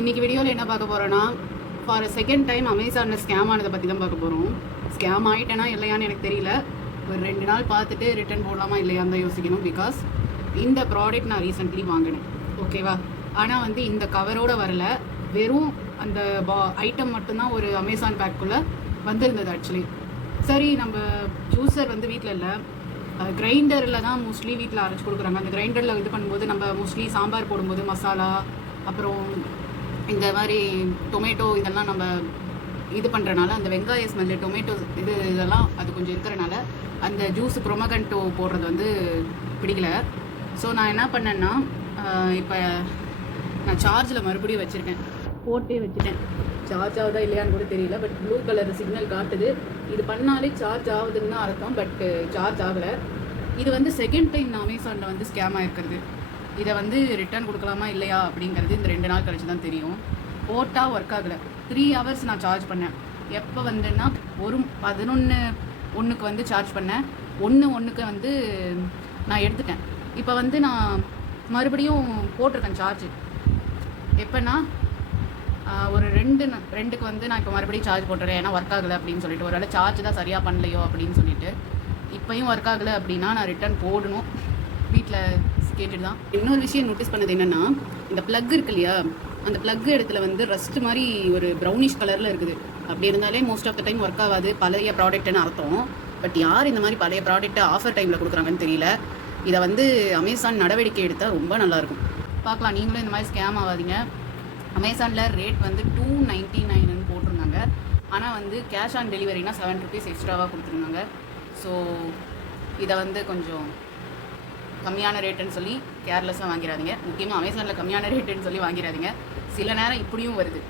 இன்றைக்கி வீடியோவில் என்ன பார்க்க போகிறோன்னா, ஃபார் செகண்ட் டைம் அமேசானில் ஸ்கேம் ஆனதை பற்றி தான் பார்க்க போகிறோம். ஸ்கேம் ஆகிட்டேனா இல்லையான்னு எனக்கு தெரியல. ஒரு 2 நாள் பார்த்துட்டு ரிட்டர்ன் போடலாமா இல்லையான்னு தான் யோசிக்கணும். பிகாஸ் இந்த ப்ராடக்ட் நான் ரீசெண்ட்லி வாங்கினேன், ஓகேவா. ஆனால் வந்து இந்த கவரோடு வரல, வெறும் அந்த ஐட்டம் மட்டும்தான் ஒரு அமேசான் பேக்குள்ளே வந்திருந்தது ஆக்சுவலி. சரி, நம்ம ஜூஸர் வந்து வீட்டில் இல்லை, கிரைண்டரில் தான் மோஸ்ட்லி வீட்டில் அரைச்சி கொடுக்குறாங்க. அந்த கிரைண்டரில் இது பண்ணும்போது நம்ம மோஸ்ட்லி சாம்பார் போடும்போது மசாலா, அப்புறம் இந்த மாதிரி டொமேட்டோ இதெல்லாம் நம்ம இது பண்ணுறனால அந்த வெங்காய ஸ்மெல்லு, டொமேட்டோ இதெல்லாம் அது கொஞ்சம் இருக்கிறனால அந்த ஜூஸ் ப்ரொமகண்டோ போடுறது வந்து பிடிக்கல. ஸோ நான் என்ன பண்ணேன்னா, இப்போ நான் சார்ஜில் மறுபடியும் வச்சுருக்கேன், போட்டே வச்சுட்டேன். சார்ஜ் ஆகுதா இல்லையான்னு கூட தெரியல, பட் ப்ளூ கலர் சிக்னல் காட்டுது. இது பண்ணாலே சார்ஜ் ஆகுதுன்னு தான் அர்த்தம், பட் சார்ஜ் ஆகலை. இது வந்து செகண்ட் டைம் நான் அமேசானில் வந்து ஸ்கேம் ஆகிருக்கிறது. இதை வந்து ரிட்டர்ன் கொடுக்கலாமா இல்லையா அப்படிங்கிறது இந்த 2 நாள் கழிச்சு தான் தெரியும். போட்டால் ஒர்க் ஆகலை. 3 ஹவர்ஸ் நான் சார்ஜ் பண்ணேன். எப்போ வந்துன்னா ஒரு 11:01 வந்து சார்ஜ் பண்ணேன். 1:01 வந்து நான் எடுத்துட்டேன். இப்போ வந்து நான் மறுபடியும் போட்டிருக்கேன் சார்ஜ். எப்போன்னா ஒரு 2க்கு வந்து நான் இப்போ மறுபடியும் சார்ஜ் போட்டுறேன், ஏன்னா ஒர்க் ஆகலை அப்படின்னு சொல்லிட்டு. ஒரு வேளை சார்ஜ் தான் சரியாக பண்ணலையோ அப்படின்னு சொல்லிட்டு. இப்போயும் ஒர்க் ஆகலை அப்படின்னா நான் ரிட்டர்ன் போடணும். வீட்டில் கேட்டுட்டு தான். இன்னொரு விஷயம் நோட்டீஸ் பண்ணது என்னென்னா, இந்த ப்ளக் இருக்கு இல்லையா, அந்த ப்ளக் இடத்துல வந்து ரஸ்ட் மாதிரி ஒரு ப்ரௌனிஷ் கலரில் இருக்குது. அப்படி இருந்தாலே most of the time work ஆகாது, பழைய ப்ராடக்ட்னு அர்த்தம். பட் யார் இந்த மாதிரி பழைய ப்ராடக்ட்டை ஆஃபர் டைமில் கொடுக்குறாங்கன்னு தெரியல. இதை வந்து அமேசான் நடவடிக்கை எடுத்தால் ரொம்ப நல்லாயிருக்கும். பார்க்கலாம், நீங்களும் இந்த மாதிரி ஸ்கேம் ஆகாதீங்க. அமேசானில் ரேட் வந்து $299 போட்டிருந்தாங்க. ஆனால் வந்து கேஷ் ஆன் டெலிவரினா $7 எக்ஸ்ட்ராவாக கொடுத்துருந்தாங்க. ஸோ இதை வந்து கொஞ்சம் கம்மியான ரேட்டுன்னு சொல்லி கேர்லெஸ்ஸாக வாங்கிடாதீங்க. முக்கியமாக அமேசானில் கம்மியான ரேட்டுன்னு சொல்லி வாங்கிடாதீங்க. சில நேரம் இப்படியும் வருது.